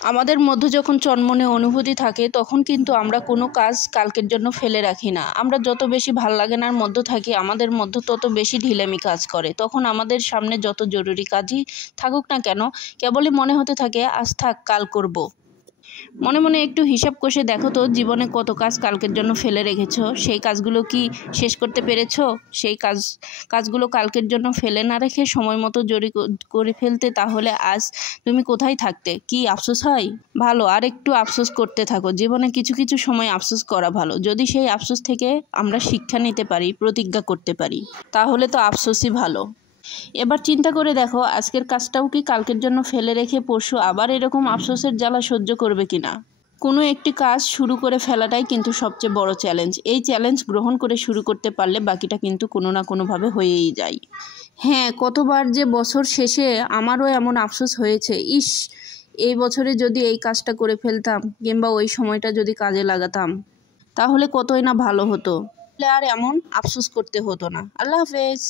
আমাদের মধ্যে যখন চনমনে অনুভূতি থাকে তখন কিন্তু আমরা কোনো কাজ কালকের জন্য ফেলে রাখি না। আমরা যত বেশি ভাল লাগানোর মধ্যে থাকি আমাদের মধ্যে তত বেশি ঢিলেমি কাজ করে। তখন আমাদের সামনে যত জরুরি কাজই থাকুক না কেন, কেবলই মনে হতে থাকে আজ থাক, কাল করব। মনে মনে একটু হিসাব কষে দেখো তো, জীবনে কত কাজ কালকের জন্য ফেলে রেখেছো। সেই কাজগুলো কি শেষ করতে পেরেছো? সেই কাজগুলো কালকের জন্য ফেলে না রেখে সময় মতো করে ফেলতে, তাহলে আজ তুমি কোথায় থাকতে? কি আফসোস হয়? ভালো, আর একটু আফসোস করতে থাকো। জীবনে কিছু কিছু সময় আফসোস করা ভালো। যদি সেই আফসোস থেকে আমরা শিক্ষা নিতে পারি, প্রতিজ্ঞা করতে পারি, তাহলে তো আফসোসই ভালো। এবার চিন্তা করে দেখো, আজকের কাজটাও কি কালকের জন্য ফেলে রেখে পরশু আবার এরকম আফসোসের জ্বালা সহ্য করবে কিনা? কোনো একটি কাজ শুরু করে ফেলাটাই কিন্তু সবচেয়ে বড় চ্যালেঞ্জ। এই চ্যালেঞ্জ গ্রহণ করে শুরু করতে পারলে বাকিটা কিন্তু কোনো না কোনোভাবে হয়েই যায়। হ্যাঁ, কতবার যে বছর শেষে আমারও এমন আফসোস হয়েছে, ইস, এই বছরে যদি এই কাজটা করে ফেলতাম কিংবা ওই সময়টা যদি কাজে লাগাতাম, তাহলে কতই না ভালো হতো। আর এমন আফসোস করতে হতো না। আল্লাহ হাফেজ।